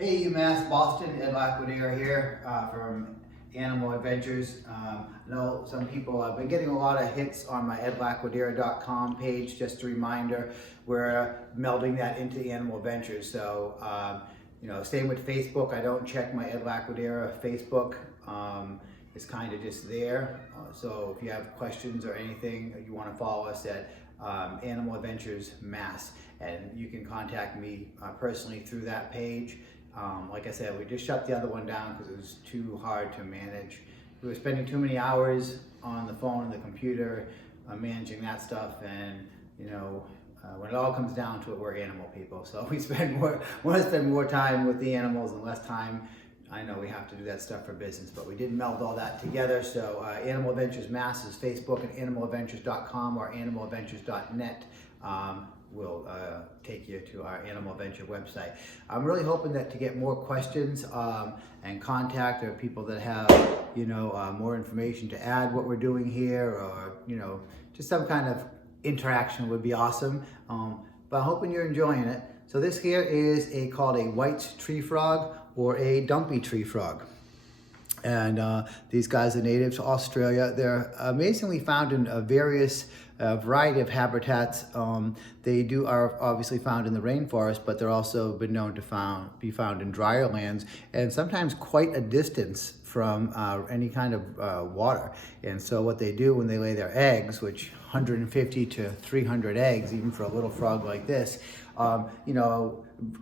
Hey UMass Boston, Ed Laquadere here from Animal Adventures. I know some people have been getting a lot of hits on my edlaquadere.com page. Just a reminder, we're melding that into Animal Adventures. So, same with Facebook. I don't check my Ed Laquadere Facebook. It's kind of just there. So if you have questions or anything, you want to follow us at Animal Adventures Mass, and you can contact me personally through that page. Like I said, we just shut the other one down because it was too hard to manage. We were spending too many hours on the phone and the computer managing that stuff, and when it all comes down to it, we're animal people. So we want to spend more time with the animals and less time. I know we have to do that stuff for business, but we did meld all that together. So Animal Adventures Mass is Facebook, and animaladventures.com or animaladventures.net will take you to our Animal Adventure website. I'm really hoping that to get more questions and contact, or people that have more information to add what we're doing here, or just some kind of interaction would be awesome. But I'm hoping you're enjoying it. So this here is called a white tree frog, or a dumpy tree frog. And these guys are native to Australia. They're amazingly found in various variety of habitats. They are obviously found in the rainforest, but they're also been known to be found in drier lands, and sometimes quite a distance from any kind of water. And so what they do when they lay their eggs, which 150 to 300 eggs, even for a little frog like this,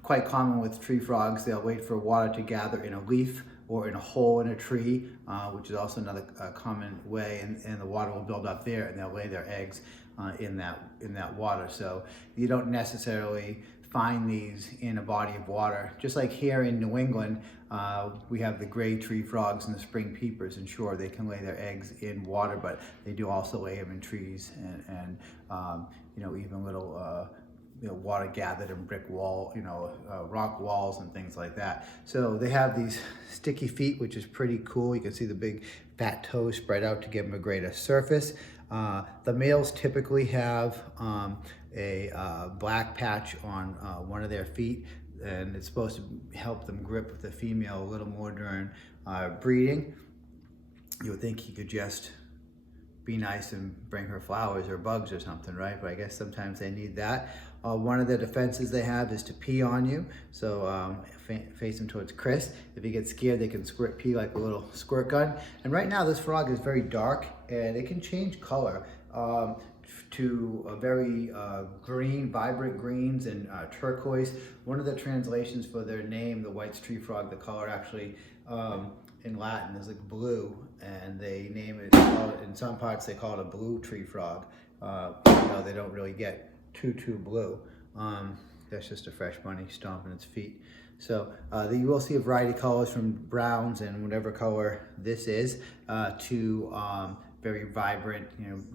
quite common with tree frogs, they'll wait for water to gather in a leaf or in a hole in a tree, which is also another common way, and the water will build up there, and they'll lay their eggs in that water. So you don't necessarily find these in a body of water. Just like here in New England, we have the gray tree frogs and the spring peepers, and sure, they can lay their eggs in water, but they do also lay them in trees and even little water gathered in brick wall, rock walls and things like that. So they have these sticky feet, which is pretty cool. You can see the big fat toes spread out to give them a greater surface. The males typically have a black patch on one of their feet, and it's supposed to help them grip with the female a little more during breeding. You would think he could just be nice and bring her flowers or bugs or something, right? But I guess sometimes they need that. One of the defenses they have is to pee on you. So face him towards Chris. If he gets scared, they can squirt pee like a little squirt gun. And right now this frog is very dark, and it can change color to a very green, vibrant greens and turquoise. One of the translations for their name, the white tree frog, the color actually in Latin is like blue, and they name it, in some parts they call it a blue tree frog. They don't really get too blue. That's just a fresh bunny stomping its feet. So you will see a variety of colors, from browns and whatever color this is to very vibrant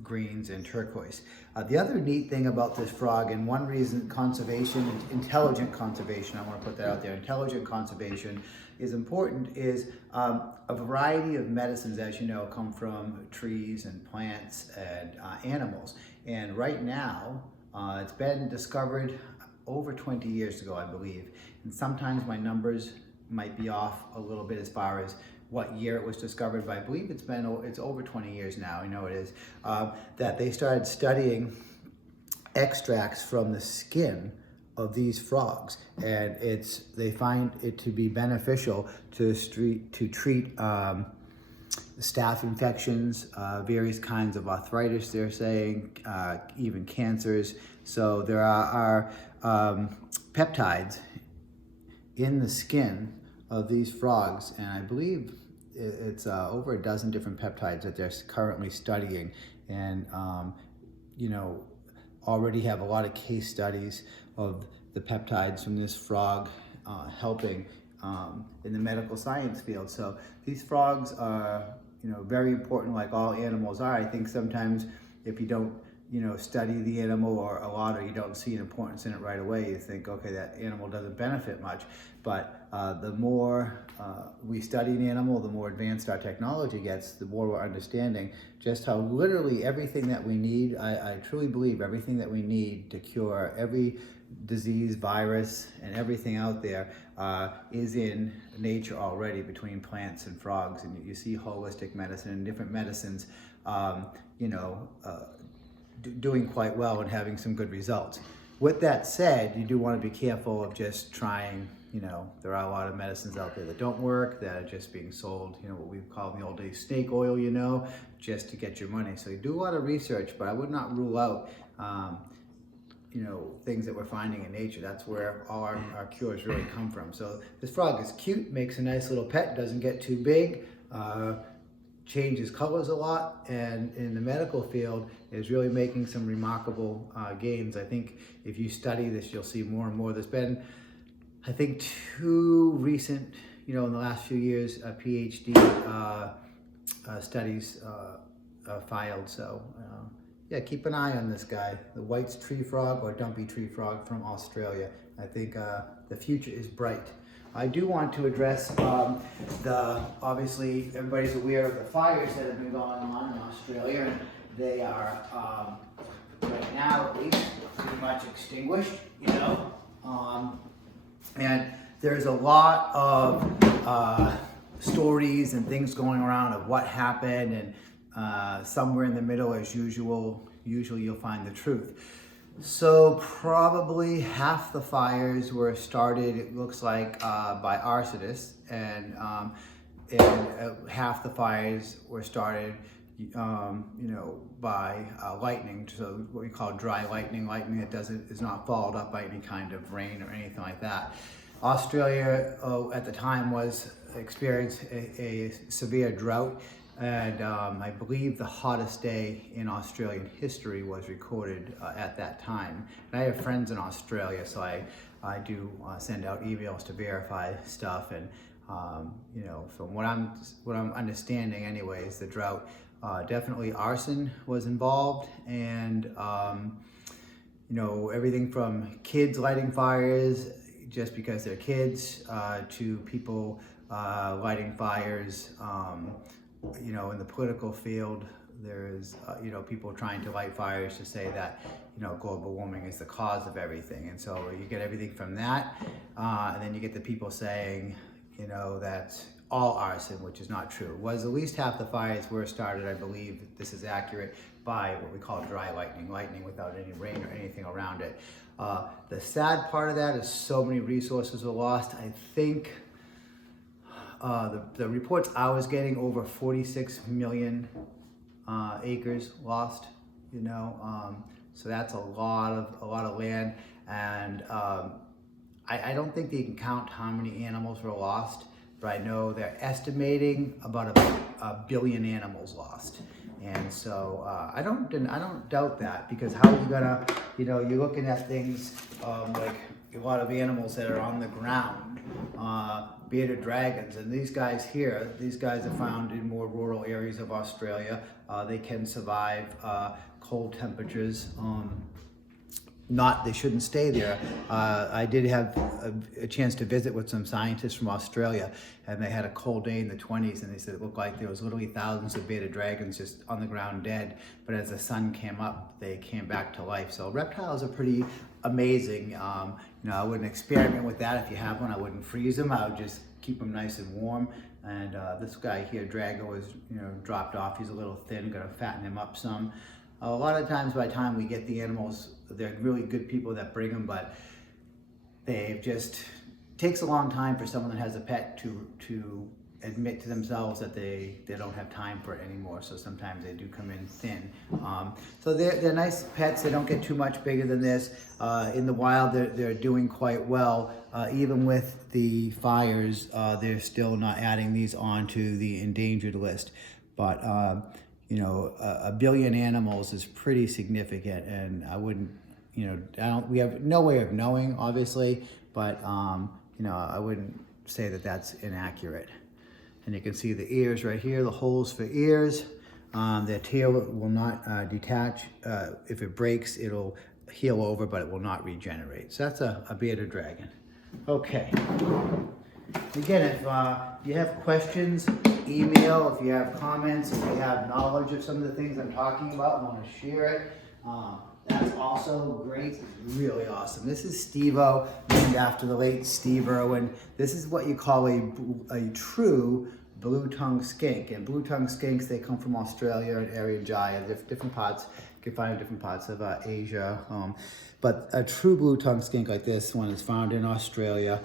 greens and turquoise. The other neat thing about this frog, and one reason conservation, intelligent conservation, I want to put that out there, intelligent conservation is important, is a variety of medicines, as you know, come from trees and plants and animals. And right now, it's been discovered over 20 years ago, I believe. And sometimes my numbers might be off a little bit as far as what year it was discovered, but I believe it's over 20 years now, I know it is, that they started studying extracts from the skin of these frogs, and they find it to be beneficial to treat staph infections, various kinds of arthritis, they're saying, even cancers. So there are peptides in the skin of these frogs, and I believe it's over a dozen different peptides that they're currently studying, and already have a lot of case studies of the peptides from this frog helping in the medical science field. So these frogs are very important, like all animals are. I think sometimes if you don't study the animal or a lot, or you don't see an importance in it right away, you think, okay, that animal doesn't benefit much. But the more we study an animal, the more advanced our technology gets, the more we're understanding just how literally everything that we need, I truly believe everything that we need to cure every disease, virus, and everything out there is in nature already between plants and frogs. And you see holistic medicine and different medicines, doing quite well and having some good results. With that said, you do want to be careful of just trying, there are a lot of medicines out there that don't work, that are just being sold, what we call in the old days snake oil, just to get your money. So you do a lot of research, but I would not rule out, things that we're finding in nature. That's where all our cures really come from. So this frog is cute, makes a nice little pet, doesn't get too big, changes colors a lot, and in the medical field is really making some remarkable gains. I think if you study this, you'll see more and more. There's been, I think, 2 recent, in the last few years, PhD studies filed. So yeah, keep an eye on this guy, the White's tree frog or dumpy tree frog from Australia. I think the future is bright. I do want to address obviously everybody's aware of the fires that have been going on in Australia, and they are right now at least pretty much extinguished, and there's a lot of stories and things going around of what happened, and somewhere in the middle, as usually you'll find the truth. So probably half the fires were started, it looks like, by arsonists, and half the fires were started, by lightning. So what we call dry lightning that is not followed up by any kind of rain or anything like that. Australia at the time experienced a severe drought. And I believe the hottest day in Australian history was recorded at that time. And I have friends in Australia, so I do send out emails to verify stuff. And from what I'm understanding, anyways, the drought, definitely arson was involved, and everything from kids lighting fires just because they're kids, to people lighting fires. In the political field, there's, people trying to light fires to say that, global warming is the cause of everything. And so you get everything from that. And then you get the people saying, that's all arson, which is not true. Was at least half the fires were started, I believe this is accurate, by what we call dry lightning without any rain or anything around it. The sad part of that is so many resources were lost. I think the reports I was getting, over 46 million acres lost, so that's a lot of land, and I don't think they can count how many animals were lost, but I know they're estimating about a billion animals lost. And so I don't doubt that, because how are you gonna, you're looking at things like a lot of animals that are on the ground, bearded dragons, and these guys are found in more rural areas of Australia. They can survive cold temperatures. They shouldn't stay there. I did have a chance to visit with some scientists from Australia, and they had a cold day in the 20s, and they said it looked like there was literally thousands of bearded dragons just on the ground dead, but as the sun came up, they came back to life. So reptiles are pretty amazing. I wouldn't experiment with that. If you have one, I wouldn't freeze them. I would just keep them nice and warm. And this guy here, Drago, was dropped off. He's a little thin, gonna fatten him up some. A lot of times, by the time we get the animals, they're really good people that bring them, but takes a long time for someone that has a pet to admit to themselves that they don't have time for it anymore. So sometimes they do come in thin. So they're nice pets. They don't get too much bigger than this. In the wild, they're doing quite well. Even with the fires, they're still not adding these onto the endangered list. But a billion animals is pretty significant, and I wouldn't, we have no way of knowing, obviously, but I wouldn't say that that's inaccurate. And you can see the ears right here, the holes for ears. Their tail will not detach. If it breaks, it'll heal over, but it will not regenerate. So that's a bearded dragon. Okay. Again, if you have questions, email. If you have comments, if you have knowledge of some of the things I'm talking about and want to share it, that's also great. Really awesome. This is Steve-O, named after the late Steve Irwin. This is what you call a true blue-tongued skink. And blue-tongued skinks, they come from Australia and Irian Jaya, different parts. You can find in different parts of Asia. But a true blue-tongued skink like this one is found in Australia.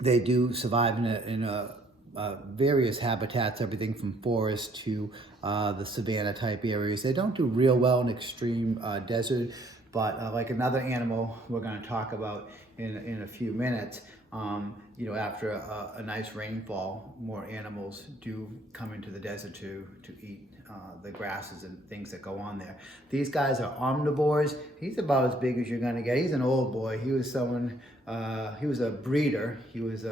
They do survive in various habitats, everything from forest to the savanna type areas. They don't do real well in extreme desert, but like another animal we're going to talk about in a few minutes, you know, after a nice rainfall, more animals do come into the desert to eat the grasses and things that go on there. These guys are omnivores. He's about as big as you're going to get. He's an old boy. He was someone, he was a breeder. He was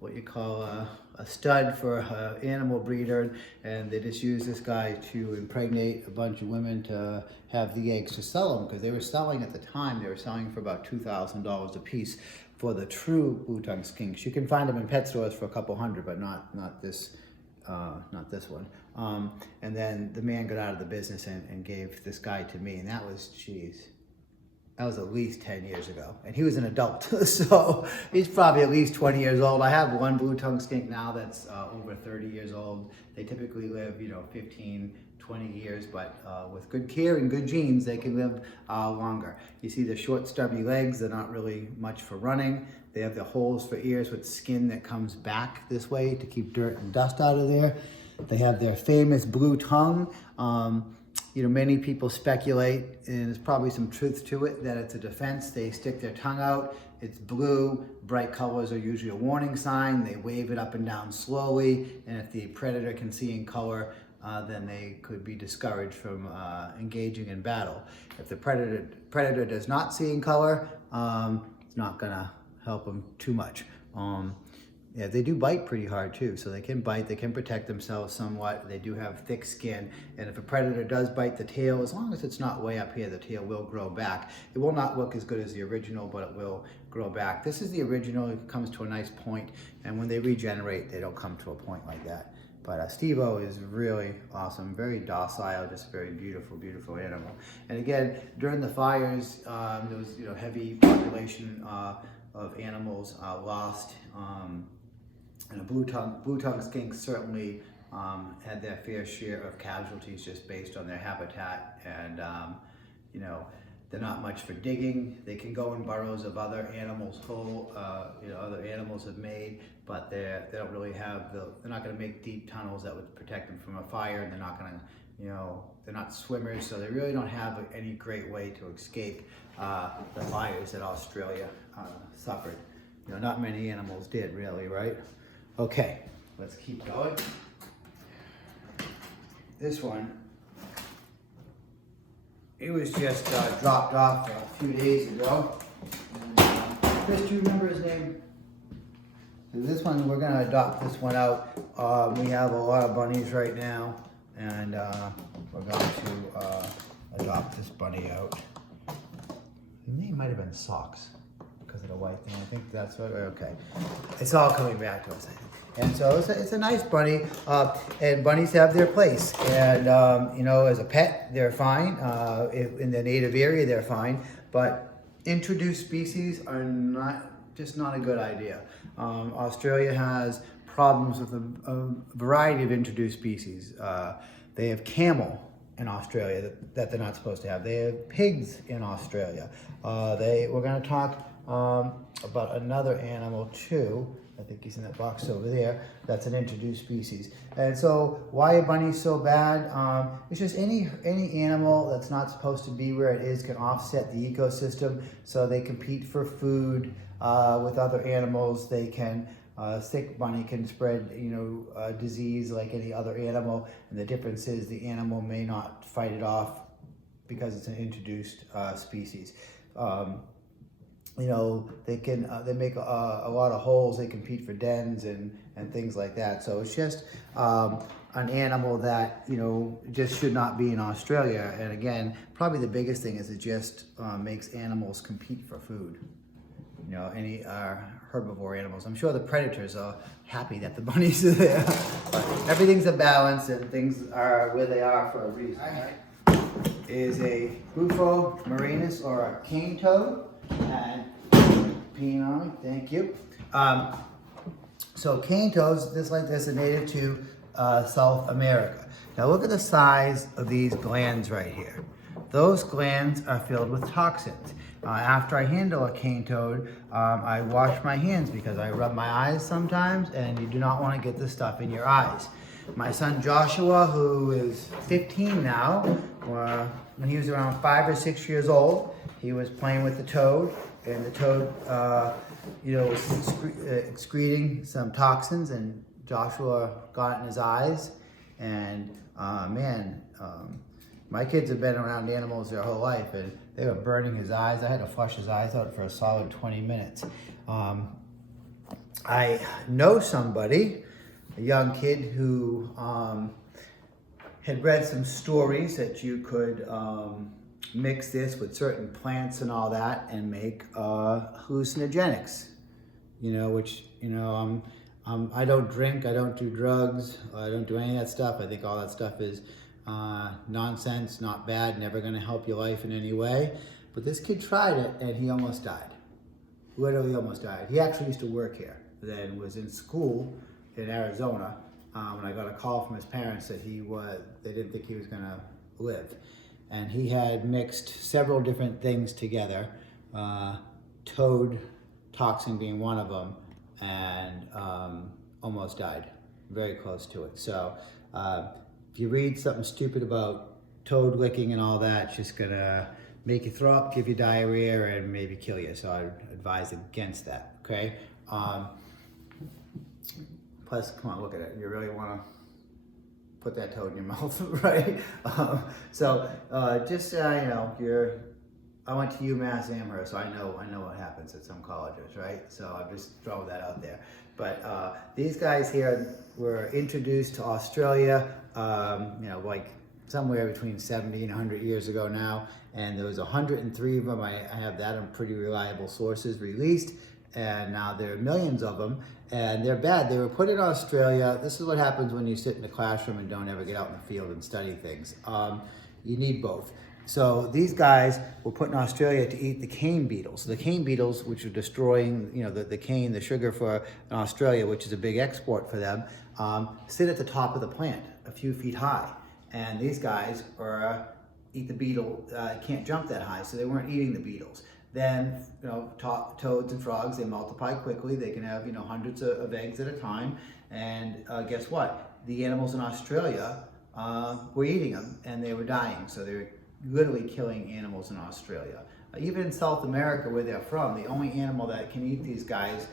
what you call a stud for an animal breeder, and they just used this guy to impregnate a bunch of women to have the eggs to sell them, because they were selling at the time, they were selling for about $2,000 a piece for the true blue-tongued skinks. You can find them in pet stores for a couple hundred, but not this one. And then the man got out of the business and gave this guy to me, and that was, that was at least 10 years ago. And he was an adult, so he's probably at least 20 years old. I have one blue-tongued skink now that's over 30 years old. They typically live, you know, 15, 20 years, but with good care and good genes, they can live longer. You see the short, stubby legs, they're not really much for running. They have the holes for ears with skin that comes back this way to keep dirt and dust out of there. They have their famous blue tongue. You know, many people speculate, and there's probably some truth to it, that it's a defense. They stick their tongue out, it's blue, bright colors are usually a warning sign. They wave it up and down slowly, and if the predator can see in color, then they could be discouraged from engaging in battle. If the predator does not see in color, it's not gonna help them too much. Yeah, they do bite pretty hard too, so they can bite, they can protect themselves somewhat. They do have thick skin, and if a predator does bite the tail, as long as it's not way up here, the tail will grow back. It will not look as good as the original, but it will grow back. This is the original. It comes to a nice point, and when they regenerate, they don't come to a point like that. But Steve-O is really awesome, very docile, just a very beautiful, beautiful animal. And again, during the fires, there was, you know, heavy population of animals lost. And a blue-tongued skink certainly had their fair share of casualties just based on their habitat. And you know, they're not much for digging. They can go in burrows of other animals' hole, you know, other animals have made, but they don't really have they're not going to make deep tunnels that would protect them from a fire. And they're not going to, you know, they're not swimmers, so they really don't have any great way to escape the fires that Australia suffered. You know, not many animals did, really, right? Okay, let's keep going. This one, it was just dropped off a few days ago. And, Chris, do you remember his name? So this one, we're gonna adopt this one out. We have a lot of bunnies right now, and we're going to adopt this bunny out. His name might have been Socks, because of the white thing. I think that's what, okay. It's all coming back to us, I think. And so it's a nice bunny, and bunnies have their place. And, you know, as a pet, they're fine. In the native area, they're fine. But introduced species are just not a good idea. Australia has problems with a variety of introduced species. They have camel in Australia that they're not supposed to have. They have pigs in Australia. We're going to talk about another animal too. I think he's in that box over there. That's an introduced species. And so why are bunnies so bad? It's just any animal that's not supposed to be where it is can offset the ecosystem. So they compete for food with other animals. They can, sick bunny can spread, you know, disease like any other animal. And the difference is the animal may not fight it off because it's an introduced species. they make a lot of holes. They compete for dens and things like that. So it's just an animal that just should not be in Australia. And again, probably the biggest thing is it just makes animals compete for food. Any herbivore animals. I'm sure the predators are happy that the bunnies are there. But everything's a balance, and things are where they are for a reason. Is a Bufo marinus, or a cane toad, and peeing on me, thank you. So cane toads, just like this, are native to South America. Now look at the size of these glands right here. Those glands are filled with toxins. After I handle a cane toad, I wash my hands because I rub my eyes sometimes, and you do not want to get this stuff in your eyes. My son Joshua, who is 15 now, when he was around 5 or 6 years old, he was playing with the toad, and the toad, was excreting some toxins, and Joshua got it in his eyes. And my kids have been around animals their whole life, and they were burning his eyes. I had to flush his eyes out for a solid 20 minutes. I know somebody, a young kid, who had read some stories that you could mix this with certain plants and all that and make hallucinogenics, I don't drink, I don't do drugs, I don't do any of that stuff. I think all that stuff is nonsense, not bad, never gonna help your life in any way. But this kid tried it and he almost died. Literally almost died. He actually used to work here, then was in school in Arizona when I got a call from his parents that they didn't think he was gonna live. And he had mixed several different things together, toad toxin being one of them, and almost died, very close to it. So if you read something stupid about toad licking and all that, it's just gonna make you throw up, give you diarrhea, and maybe kill you. So I advise against that, okay? Plus, come on, look at it. You really wanna put that toad in your mouth, right? I went to UMass Amherst, so I know what happens at some colleges, right? So I'm just throwing that out there. But these guys here were introduced to Australia, like somewhere between 70 and 100 years ago now, and there was 103 of them. I have that on pretty reliable sources released, and now there are millions of them, and they're bad. They were put in Australia. This is what happens when you sit in the classroom and don't ever get out in the field and study things. You need both. So these guys were put in Australia to eat the cane beetles. So the cane beetles, which are destroying, the cane, the sugar for Australia, which is a big export for them, sit at the top of the plant, a few feet high. And these guys eat the beetle, can't jump that high, so they weren't eating the beetles. Then, toads and frogs, they multiply quickly. They can have, hundreds of eggs at a time. And guess what? The animals in Australia were eating them, and they were dying. So they were literally killing animals in Australia. Even in South America, where they're from, the only animal that can eat these guys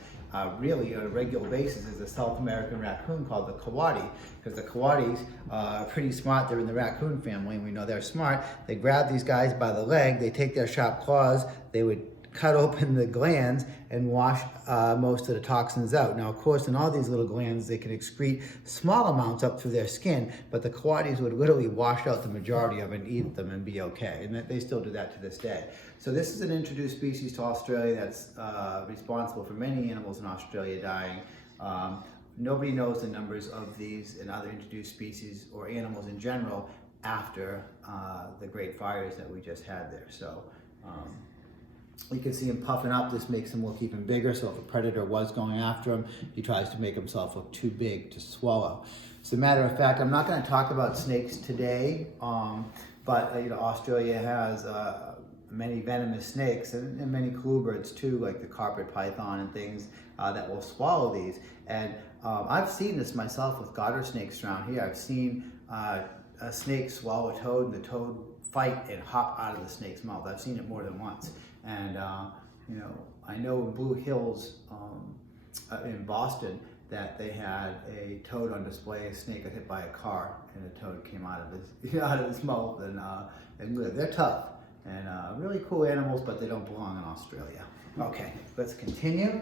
really on a regular basis is a South American raccoon called the coati, because the coatis are pretty smart. They're in the raccoon family, and we know they're smart. They grab these guys by the leg, they take their sharp claws, they would cut open the glands and wash most of the toxins out. Now, of course, in all these little glands, they can excrete small amounts up through their skin, but the coatis would literally wash out the majority of it and eat them and be okay. And they still do that to this day. So this is an introduced species to Australia that's responsible for many animals in Australia dying. Nobody knows the numbers of these and other introduced species or animals in general after the great fires that we just had there. So you can see him puffing up. This makes him look even bigger. So if a predator was going after him, he tries to make himself look too big to swallow. As a matter of fact, I'm not going to talk about snakes today, but Australia has many venomous snakes and many colubrids too, like the carpet python and things that will swallow these. And I've seen this myself with garter snakes around here. I've seen a snake swallow a toad, and the toad fight and hop out of the snake's mouth. I've seen it more than once. And I know in Blue Hills in Boston that they had a toad on display. A snake got hit by a car, and a toad came out of his mouth and lived. They're tough. And really cool animals, but they don't belong in Australia. Okay, let's continue.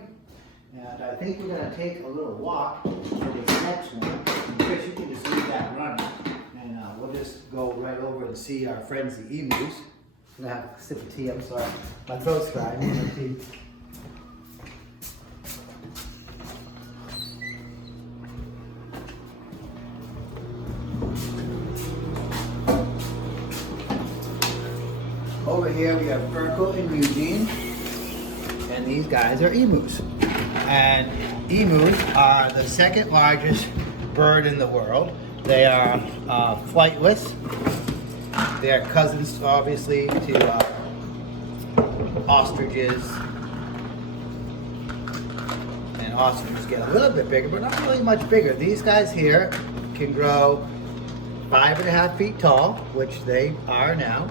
And I think we're going to take a little walk for this next one. And Chris, you can just leave that running. And we'll just go right over and see our friends, the emus. I'm going to have a sip of tea, I'm sorry. My throat's dry, I need my tea. Over here we have Urkel and Eugene, and these guys are emus. And emus are the second largest bird in the world. They are flightless. They are cousins, obviously, to ostriches. And ostriches get a little bit bigger, but not really much bigger. These guys here can grow 5.5 feet tall, which they are now.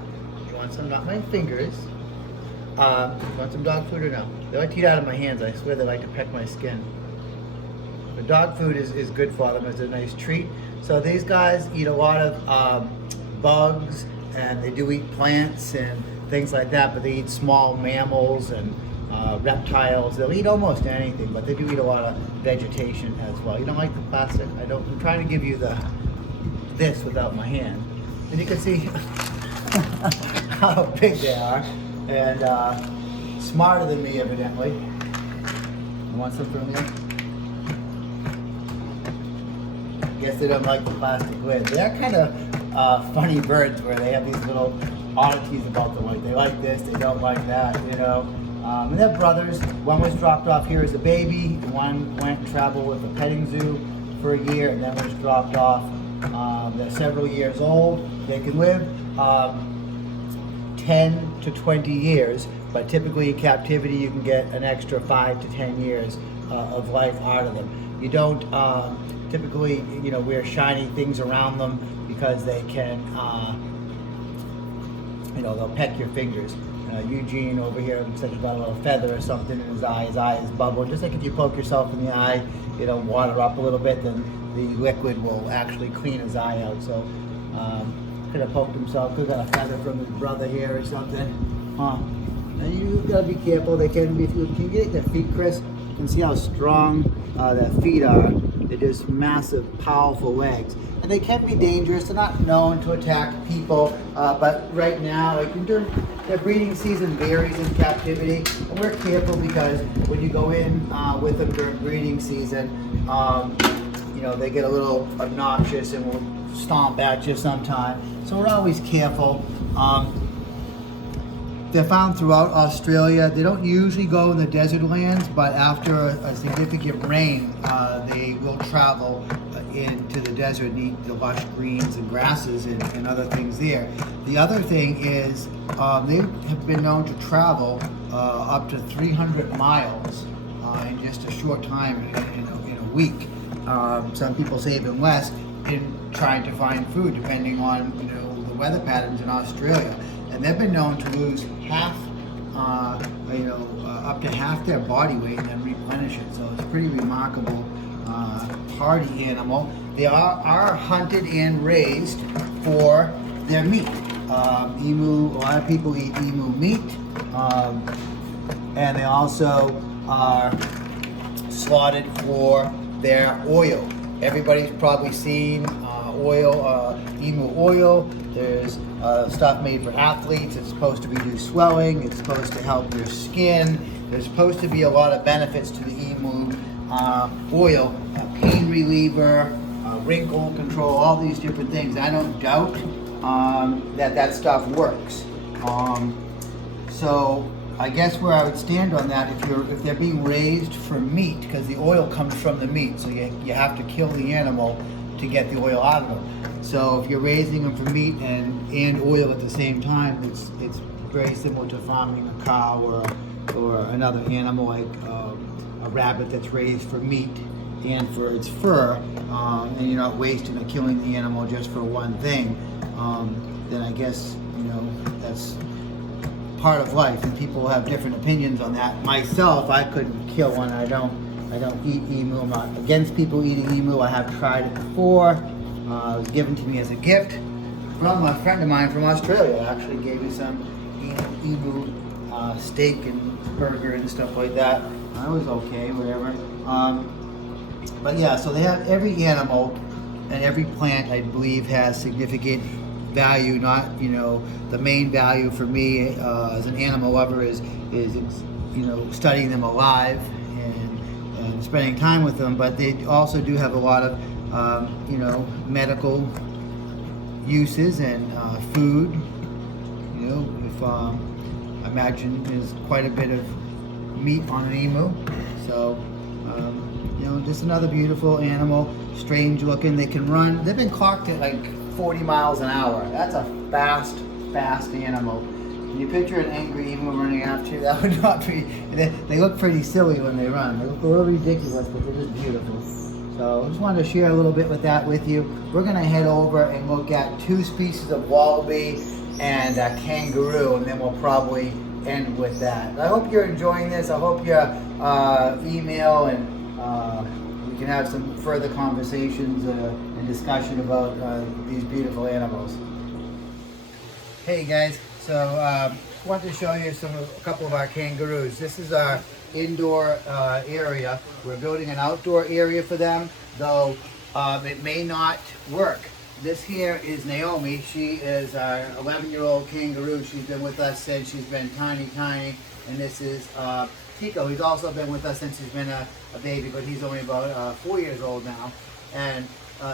Want some, not my fingers. Want some dog food or no? They like to eat out of my hands. I swear they like to peck my skin. But dog food is good for them. It's a nice treat. So these guys eat a lot of bugs, and they do eat plants and things like that, but they eat small mammals and reptiles. They'll eat almost anything, but they do eat a lot of vegetation as well. You don't like the plastic? I don't. I'm trying to give you this without my hand. And you can see how big they are, and smarter than me, evidently. You want some from me? Guess they don't like the plastic lid. They're kind of funny birds where they have these little oddities about them. Like they like this, they don't like that, you know. And they're brothers. One was dropped off here as a baby. One went and traveled with a petting zoo for a year, and then was dropped off. They're several years old. They can live 10 to 20 years, but typically in captivity you can get an extra 5 to 10 years of life out of them. You don't typically, you know, wear shiny things around them because they can, you know, they'll peck your fingers. Eugene over here looks like he's got a little feather or something in his eye. His eye is bubbling. Just like if you poke yourself in the eye, you know, water up a little bit, then the liquid will actually clean his eye out. So could have poked himself. Could have got a feather from his brother here or something. And you gotta be careful. They can be. If you can get their feet, Chris, you can see how strong their feet are. They're just massive, powerful legs. And they can be dangerous. They're not known to attack people, but right now, like during their breeding season varies in captivity. And we're careful because when you go in with them during breeding season, you know, they get a little obnoxious and will stomp at you sometime. So we're always careful. They're found throughout Australia. They don't usually go in the desert lands, but after a significant rain, they will travel into the desert and eat the lush greens and grasses and other things there. The other thing is they have been known to travel up to 300 miles in just a short time in a week. Some people say even less in trying to find food, depending on, you know, the weather patterns in Australia. And they've been known to lose half, up to half their body weight and then replenish it. So it's a pretty remarkable hardy animal. They are hunted and raised for their meat. Emu, a lot of people eat emu meat, and they also are slaughtered for their oil. Everybody's probably seen emu oil. There's stuff made for athletes. It's supposed to reduce swelling. It's supposed to help your skin. There's supposed to be a lot of benefits to the emu oil, pain reliever, wrinkle control, all these different things. I don't doubt that stuff works. So I guess where I would stand on that, if they're being raised for meat, because the oil comes from the meat, so you have to kill the animal to get the oil out of them. So if you're raising them for meat and oil at the same time, it's very similar to farming a cow or another animal like a rabbit that's raised for meat and for its fur, and you're not wasting or killing the animal just for one thing. Then I guess, you know, that's part of life, and people have different opinions on that. Myself, I couldn't kill one. I don't eat emu. I'm not against people eating emu. I have tried it before. It was given to me as a gift from a friend of mine from Australia. Actually gave me some emu steak and burger and stuff like that. I was okay, whatever. But yeah, so they have every animal and every plant, I believe, has significant value. Not, you know, the main value for me as an animal lover is you know, studying them alive and spending time with them. But they also do have a lot of you know, medical uses and food. You know, if I imagine there's quite a bit of meat on an emu. So you know, just another beautiful animal, strange looking. They can run. They've been clocked at like 40 miles an hour. That's a fast animal. Can you picture an angry emu running after you? That would not be. They look pretty silly when they run. They look a little ridiculous, but they're just beautiful. So I just wanted to share a little bit with that with you. We're going to head over and look at 2 species of wallaby and kangaroo, and then we'll probably end with that. I hope you're enjoying this. I hope you email and we can have some further conversations and discussion about these beautiful animals. Hey guys, so I wanted to show you a couple of our kangaroos. This is our indoor area. We're building an outdoor area for them, though it may not work. This here is Naomi. She is our 11-year-old kangaroo. She's been with us since she's been tiny. And this is Tico. He's also been with us since he's been a baby, but he's only about 4 years old now. And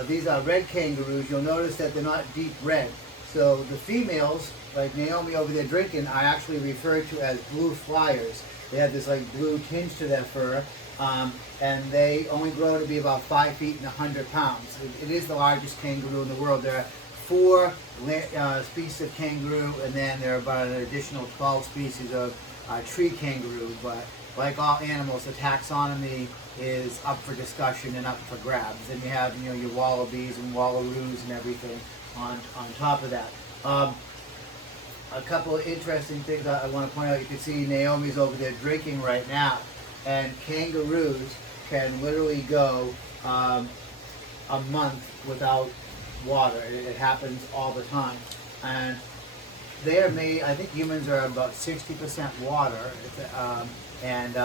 these are red kangaroos. You'll notice that they're not deep red. So the females, like Naomi over there drinking, are actually referred to as blue flyers. They have this like blue tinge to their fur, and they only grow to be about 5 feet and 100 pounds. It is the largest kangaroo in the world. There are 4 species of kangaroo, and then there are about an additional 12 species of tree kangaroo. But like all animals, the taxonomy is up for discussion and up for grabs. And you have, you know, your wallabies and wallaroos and everything on top of that. A couple of interesting things I want to point out. You can see Naomi's over there drinking right now, and kangaroos can literally go a month without water. It happens all the time, and they are made. I think humans are about 60% water, and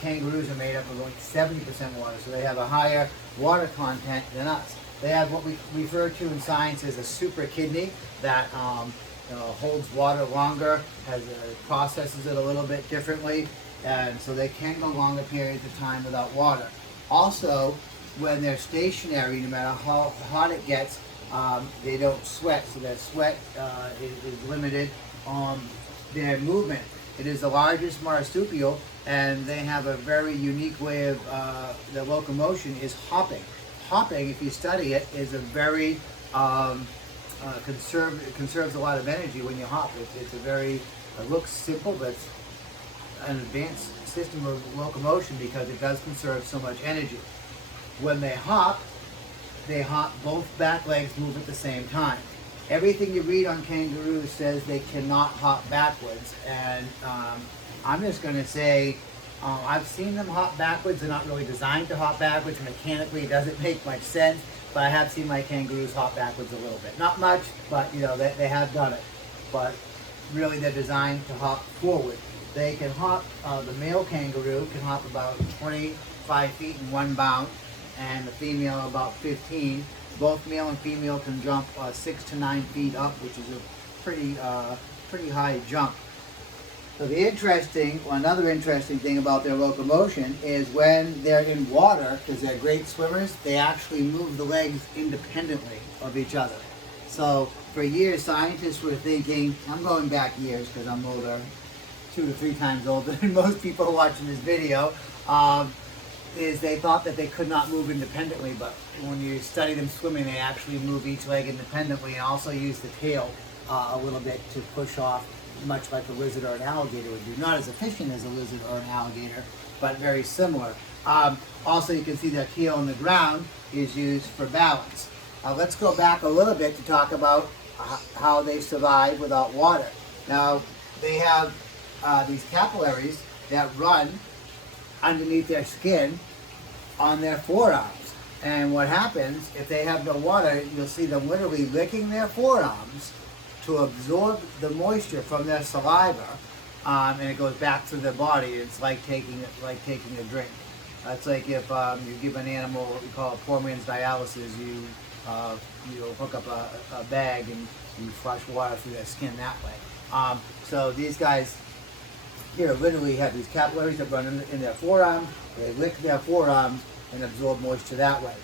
kangaroos are made up of like 70% water. So they have a higher water content than us. They have what we refer to in science as a super kidney that holds water longer, processes it a little bit differently, and so they can go longer periods of time without water. Also, when they're stationary, no matter how hot it gets, they don't sweat, so their sweat is limited on their movement. It is the largest marsupial, and they have a very unique way of their locomotion is hopping. Hopping, if you study it, is a very it conserves a lot of energy when you hop. It's a very, it looks simple, but it's an advanced system of locomotion because it does conserve so much energy. When they hop, both back legs move at the same time. Everything you read on kangaroos says they cannot hop backwards, and I'm just going to say I've seen them hop backwards. They're not really designed to hop backwards. Mechanically, it doesn't make much sense. But I have seen my kangaroos hop backwards a little bit. Not much, but you know, they have done it. But really, they're designed to hop forward. They can hop, the male kangaroo can hop about 25 feet in 1 bound, and the female about 15. Both male and female can jump 6 to 9 feet up, which is a pretty high jump. So another interesting thing about their locomotion is when they're in water, because they're great swimmers, they actually move the legs independently of each other. So for years, scientists were thinking, I'm going back years because I'm older, 2 to 3 times older than most people watching this video, is they thought that they could not move independently, but when you study them swimming, they actually move each leg independently and also use the tail a little bit to push off, much like a lizard or an alligator would do. Not as efficient as a lizard or an alligator, but very similar. Also, you can see that heel on the ground is used for balance. Let's go back a little bit to talk about how they survive without water. Now, they have these capillaries that run underneath their skin on their forearms. And what happens, if they have no water, you'll see them literally licking their forearms to absorb the moisture from their saliva, and it goes back through their body. It's like taking a drink. It's like if you give an animal what we call a poor man's dialysis. You hook up a bag and you flush water through their skin that way. So these guys here literally have these capillaries that run in their forearm. They lick their forearms and absorb moisture that way.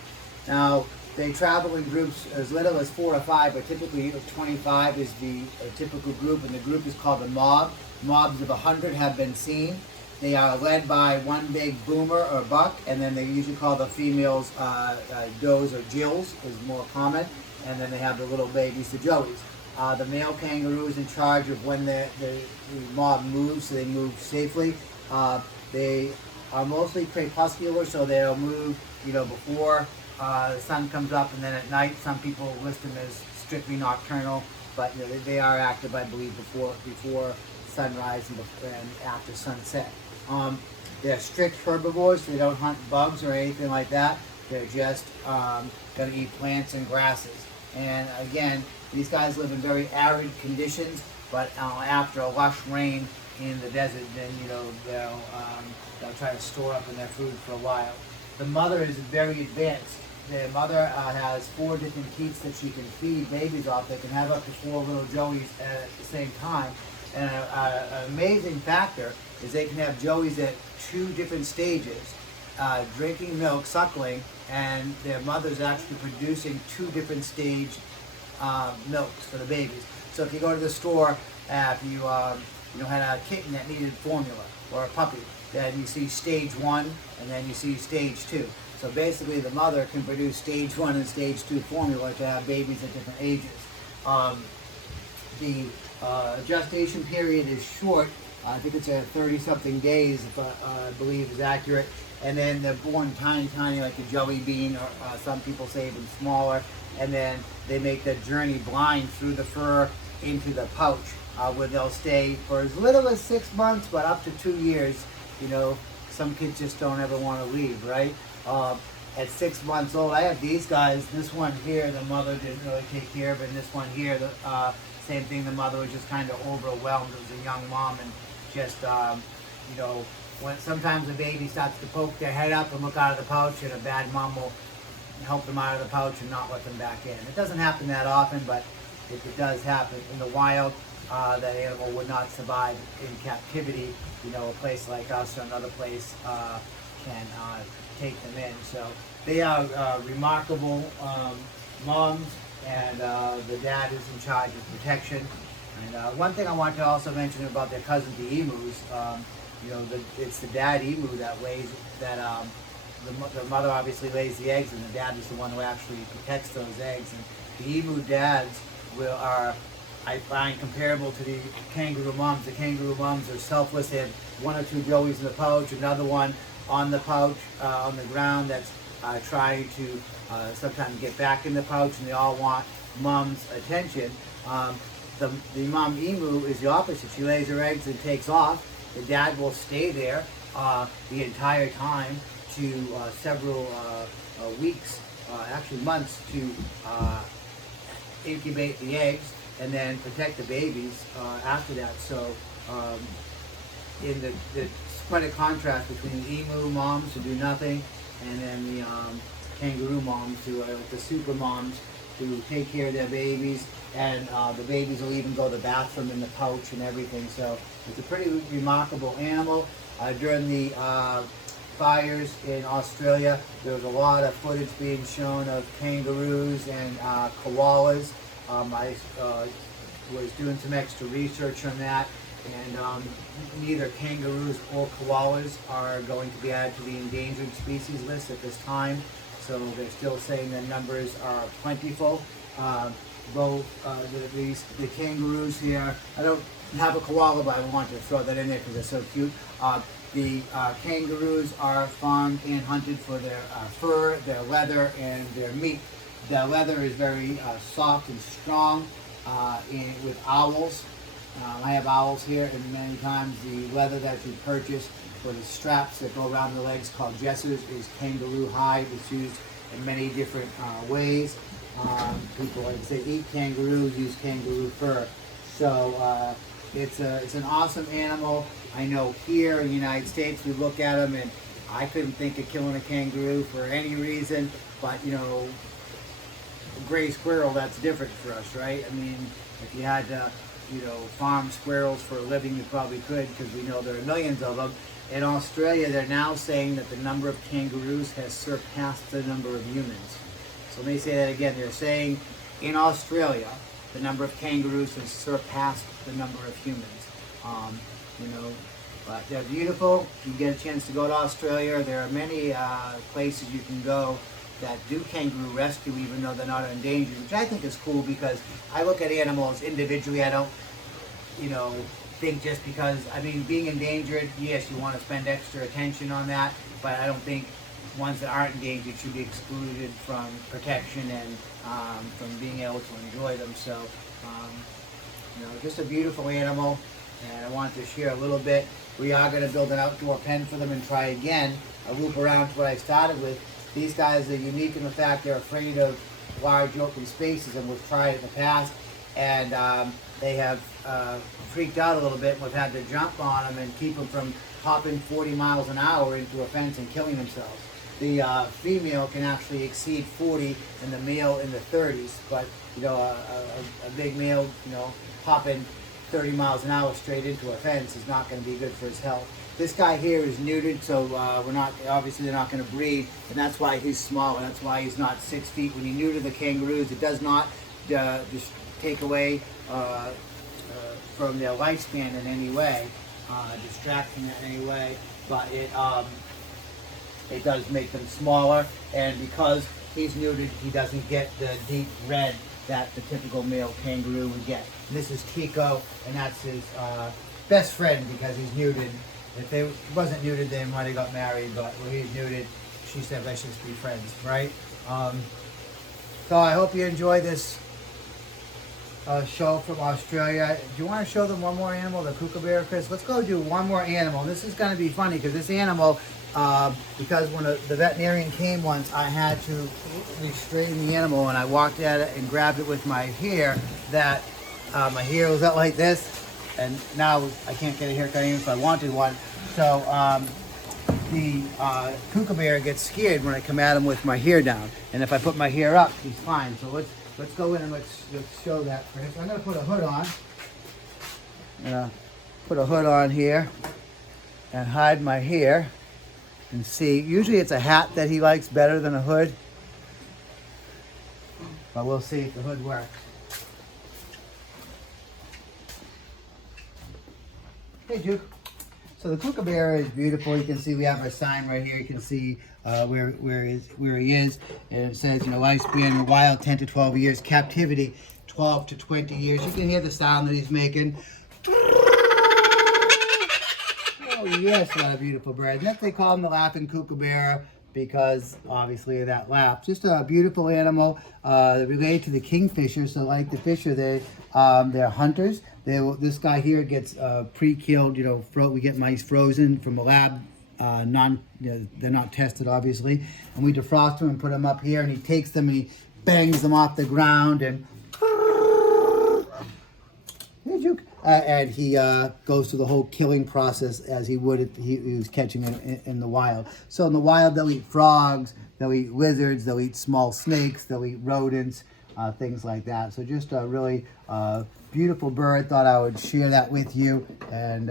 Now, they travel in groups as little as 4 or 5, but typically 25 is the typical group, and the group is called a mob. Mobs of 100 have been seen. They are led by one big boomer or buck, and then they usually call the females does or jills is more common, and then they have the little babies, the joeys. The male kangaroo is in charge of when the mob moves, so they move safely. They are mostly crepuscular, so they'll move, before the sun comes up, and then at night. Some people list them as strictly nocturnal, but they are active, I believe, before sunrise and after sunset. They're strict herbivores, so they don't hunt bugs or anything like that. They're just going to eat plants and grasses. And again, these guys live in very arid conditions, but after a lush rain in the desert, then they'll try to store up in their food for a while. The mother is very advanced. The mother has 4 different teats that she can feed babies off. They can have up to 4 little joeys at the same time. And an amazing factor is they can have joeys at 2 different stages, drinking milk, suckling, and their mother's actually producing 2 different stage milks for the babies. So if you go to the store, if you had a kitten that needed formula or a puppy, then you see stage 1 and then you see stage 2. So basically the mother can produce stage 1 and stage 2 formula to have babies at different ages. The gestation period is short. I think it's 30-something days, if I believe is accurate. And then they're born tiny, like a jelly bean, or some people say even smaller. And then they make the journey blind through the fur into the pouch, where they'll stay for as little as 6 months, but up to 2 years. Some kids just don't ever want to leave, right? At 6 months old, I have these guys. This one here, the mother didn't really take care of it. And this one here, same thing. The mother was just kind of overwhelmed. It was a young mom, and just when sometimes a baby starts to poke their head up and look out of the pouch, and a bad mom will help them out of the pouch and not let them back in. It doesn't happen that often, but if it does happen in the wild, that animal would not survive in captivity. A place like us or another place can take them in. So they are remarkable moms, and the dad is in charge of protection. And one thing I want to also mention about their cousins, the emus, it's the dad emu that lays that. The mother obviously lays the eggs, and the dad is the one who actually protects those eggs. And the emu dads are, I find, comparable to the kangaroo moms. The kangaroo moms are selfless. They have 1 or 2 joeys in the pouch, another one on the pouch, on the ground, that's trying to sometimes get back in the pouch, and they all want mom's attention. The mom emu is the opposite. She lays her eggs and takes off. The dad will stay there the entire time to several weeks, actually months, to incubate the eggs and then protect the babies after that. So in the quite a contrast between the emu moms who do nothing, and then the kangaroo moms who are like the super moms who take care of their babies, and the babies will even go to the bathroom in the pouch and everything. So it's a pretty remarkable animal. During the fires in Australia, there was a lot of footage being shown of kangaroos and koalas. I was doing some extra research on that, and neither kangaroos or koalas are going to be added to the endangered species list at this time. So they're still saying the numbers are plentiful. Both the kangaroos here, I don't have a koala, but I want to throw that in there because they're so cute. The kangaroos are farmed and hunted for their fur, their leather, and their meat. The leather is very soft and strong with owls. I have owls here, and many times the leather that you purchase for the straps that go around the legs called dressers is kangaroo hide. It's used in many different ways. People, like I say, eat kangaroos, use kangaroo fur. So it's an awesome animal. I know here in the United States we look at them and I couldn't think of killing a kangaroo for any reason, but you know, a gray squirrel, that's different for us, right? I mean, if you had to, you know, farm squirrels for a living, you probably could, because we know there are millions of them. In Australia, they're now saying that the number of kangaroos has surpassed the number of humans. So let me say that again. They're saying in Australia, the number of kangaroos has surpassed the number of humans. You know, but they're beautiful. If you get a chance to go to Australia, there are many places you can go that do kangaroo rescue, even though they're not endangered, which I think is cool, because I look at animals individually. I don't, you know, think just because, I mean, being endangered, yes, you want to spend extra attention on that, but I don't think ones that aren't endangered should be excluded from protection and from being able to enjoy them. So, you know, just a beautiful animal, and I wanted to share a little bit. We are going to build an outdoor pen for them and try again. I'll loop around to what I started with. These guys are unique in the fact they're afraid of large open spaces, and we've tried it in the past, and they have freaked out a little bit, and we've had to jump on them and keep them from hopping 40 miles an hour into a fence and killing themselves. The female can actually exceed 40 and the male in the 30s, but you know, a big male, you know, hopping 30 miles an hour straight into a fence is not going to be good for his health. This guy here is neutered, so we're not, obviously they're not going to breed, and that's why he's small, and that's why he's not 6 feet. When you neuter the kangaroos, it does not just take away from their lifespan in any way, distracting in any way, but it does make them smaller, and because he's neutered, he doesn't get the deep red that the typical male kangaroo would get. And this is Kiko, and that's his best friend, because he's neutered. If they wasn't neutered, they might have got married, but when he's neutered, she said, let's just be friends, right? So I hope you enjoy this show from Australia. Do you want to show them one more animal, the kookaburra, Chris? Let's go do one more animal. And this is going to be funny, because this animal, because when the veterinarian came once, I had to restrain the animal, and I walked at it and grabbed it with my hair, that my hair was out like this, and now I can't get a haircut even if I wanted one. So the kookaburra gets scared when I come at him with my hair down, and if I put my hair up, he's fine. So let's go in and let's show that for him. So I'm gonna put a hood on. I'm gonna put a hood on here and hide my hair and see. Usually it's a hat that he likes better than a hood, but we'll see if the hood works. Hey, Duke. So the kookaburra is beautiful. You can see we have our sign right here. You can see where he is. And it says, you know, lifespan in the wild 10 to 12 years, captivity 12 to 20 years. You can hear the sound that he's making. Oh yes, what a beautiful bird. That's they call him the laughing kookaburra, because obviously of that laugh. Just a beautiful animal. Related to the kingfisher. So like the fisher, they're hunters. This guy here gets pre-killed. You know, we get mice frozen from a lab. They're not tested, obviously, and we defrost them and put them up here. And he takes them and he bangs them off the ground, and and he goes through the whole killing process as he would if he was catching it in the wild. So in the wild, they'll eat frogs, they'll eat lizards, they'll eat small snakes, they'll eat rodents, things like that. So just a really beautiful bird. Thought I would share that with you. And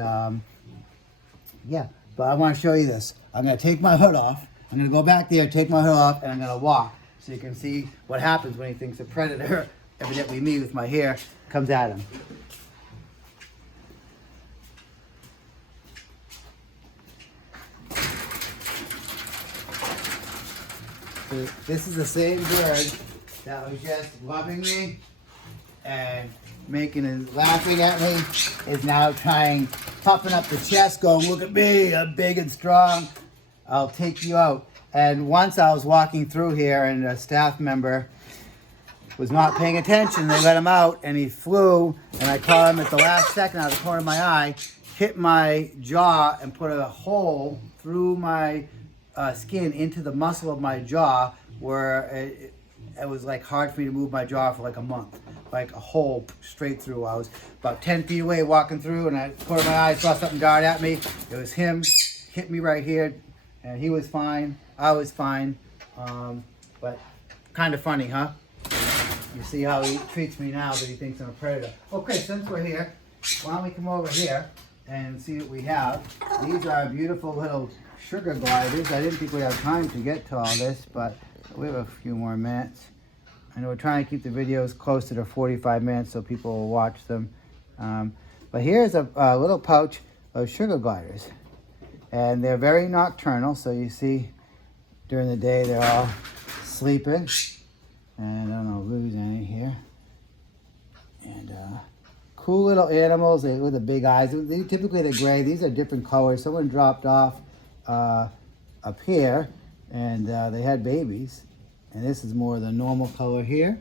yeah, but I want to show you this. I'm going to take my hood off. I'm going to go back there, take my hood off, and I'm going to walk, so you can see what happens when he thinks a predator, evidently me with my hair, comes at him. So this is the same bird that was just loving me and laughing at me, is now puffing up the chest, going, look at me, I'm big and strong, I'll take you out. And once I was walking through here, and a staff member was not paying attention. They let him out, and he flew, and I caught him at the last second out of the corner of my eye, hit my jaw, and put a hole through my skin into the muscle of my jaw, where it was like hard for me to move my jaw for like a month, like a hole straight through. I was about 10 feet away walking through, and I closed my eyes, saw something dart at me. It was him, hit me right here, and he was fine. I was fine, but kind of funny, huh? You see how he treats me now that he thinks I'm a predator. Okay, since we're here, why don't we come over here and see what we have. These are beautiful little sugar gliders. I didn't think we'd have time to get to all this, but we have a few more minutes. I know we're trying to keep the videos close to the 45 minutes so people will watch them. But here's a little pouch of sugar gliders. And they're very nocturnal, so you see during the day they're all sleeping. And I don't know, lose any here. And cool little animals with the big eyes. Typically they're gray. These are different colors. Someone dropped off up here, and they had babies. And this is more the normal color here.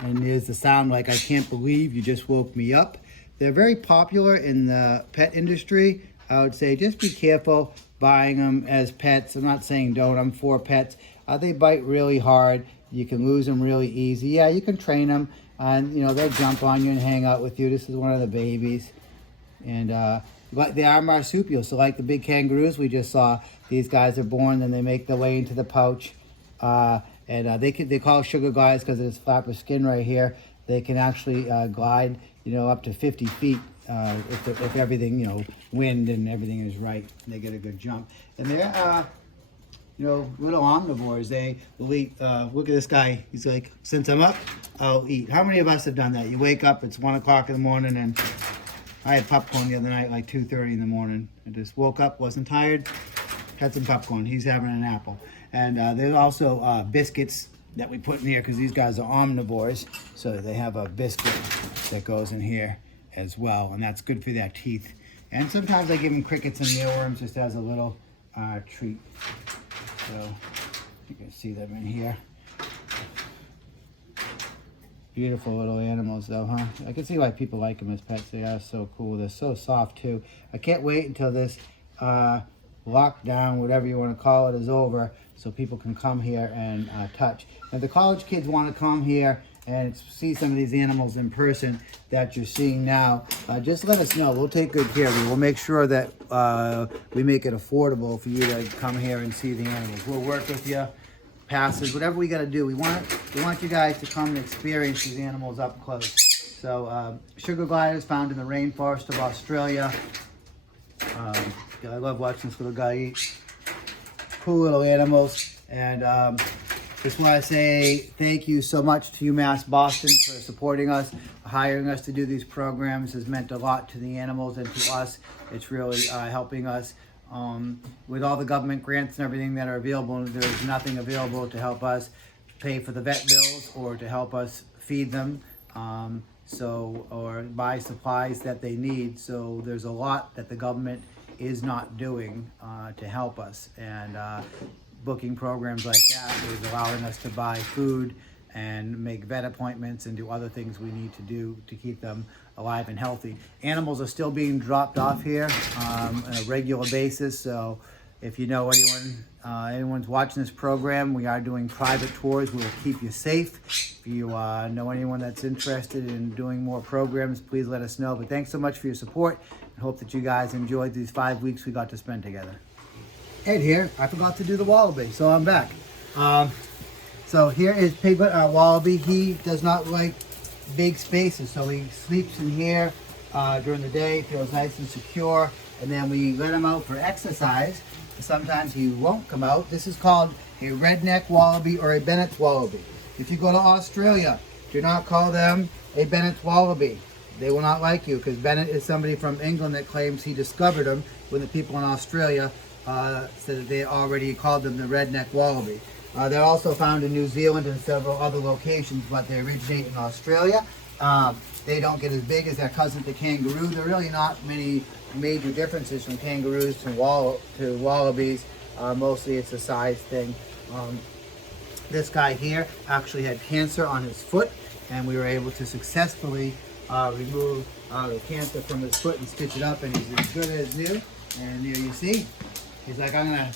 And there's the sound like, I can't believe you just woke me up. They're very popular in the pet industry. I would say just be careful buying them as pets. I'm not saying don't. I'm for pets. They bite really hard. You can lose them really easy. Yeah, you can train them. And, you know, they'll jump on you and hang out with you. This is one of the babies. And but they are marsupial. So like the big kangaroos we just saw, these guys are born, then they make their way into the pouch. They call sugar gliders because of this flap of skin right here. They can actually glide, you know, up to 50 feet if everything, you know, wind and everything is right. They get a good jump. And they're, you know, little omnivores. They will eat. Look at this guy. He's like, since I'm up, I'll eat. How many of us have done that? You wake up, it's 1 o'clock in the morning, and I had popcorn the other night, like 2:30 in the morning. I just woke up, wasn't tired, had some popcorn. He's having an apple. And there's also biscuits that we put in here because these guys are omnivores. So they have a biscuit that goes in here as well, and that's good for their teeth. And sometimes I give them crickets and mealworms just as a little treat. So you can see them in here. Beautiful little animals though, huh? I can see why people like them as pets. They are so cool. They're so soft too. I can't wait until this lockdown, whatever you want to call it, is over so people can come here and touch. If the college kids want to come here and see some of these animals in person that you're seeing now, just let us know. We'll take good care of you. We'll make sure that we make it affordable for you to come here and see the animals. We'll work with you, passes, whatever we got to do. We want you guys to come and experience these animals up close. So sugar gliders found in the rainforest of Australia. I love watching this little guy eat. Cool little animals. And just want to say thank you so much to UMass Boston for supporting us, hiring us to do these programs. Has meant a lot to the animals and to us. It's really helping us. With all the government grants and everything that are available, there's nothing available to help us pay for the vet bills or to help us feed them, or buy supplies that they need. So there's a lot that the government is not doing to help us. And booking programs like that is allowing us to buy food and make vet appointments and do other things we need to do to keep them alive and healthy. Animals are still being dropped off here on a regular basis. So if you know anyone's watching this program, we are doing private tours. We'll keep you safe. If you know anyone that's interested in doing more programs, please let us know. But thanks so much for your support. I hope that you guys enjoyed these 5 weeks we got to spend together. Ed here. I forgot to do the wallaby, so I'm back. So here is Piglet, our wallaby. He does not like big spaces, so he sleeps in here during the day, feels nice and secure, and then we let him out for exercise. Sometimes he won't come out. This is called a redneck wallaby or a Bennett's wallaby. If you go to Australia, do not call them a Bennett's wallaby. They will not like you, because Bennett is somebody from England that claims he discovered them when the people in Australia said that they already called them the redneck wallaby. They're also found in New Zealand and several other locations, but they originate in Australia. They don't get as big as their cousin the kangaroo. There are really not many major differences from kangaroos to wallabies. Mostly it's a size thing. This guy here actually had cancer on his foot, and we were able to successfully remove the cancer from his foot and stitch it up, and he's as good as new. And there you see, he's like, I'm gonna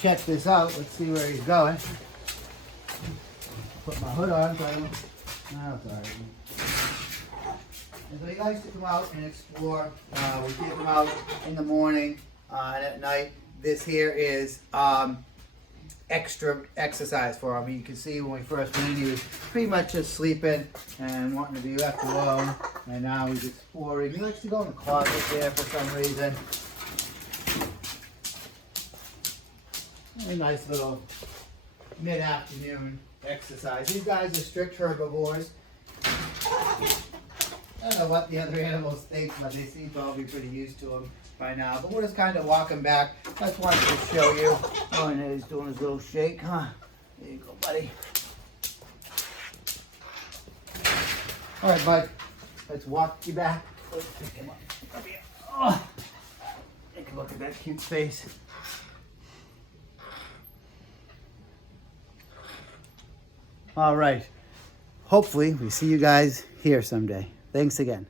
check this out. Let's see where he's going. put my hood on so I don't, no, sorry. And so he likes to come out and explore. We take him out in the morning and at night. This here is extra exercise for him. You can see when we first went in, he was pretty much just sleeping and wanting to be left alone. And now he's exploring. He likes to go in the closet there for some reason. A nice little mid-afternoon exercise. These guys are strict herbivores. I don't know what the other animals think, but they seem probably pretty used to them by now. But we're just kind of walking back. I just wanted to show you. Oh, and he's doing his little shake, huh? There you go, buddy. All right, bud. Let's walk you back. Let's pick him up. Come here. Oh. Take a look at that cute face. All right. Hopefully, we see you guys here someday. Thanks again.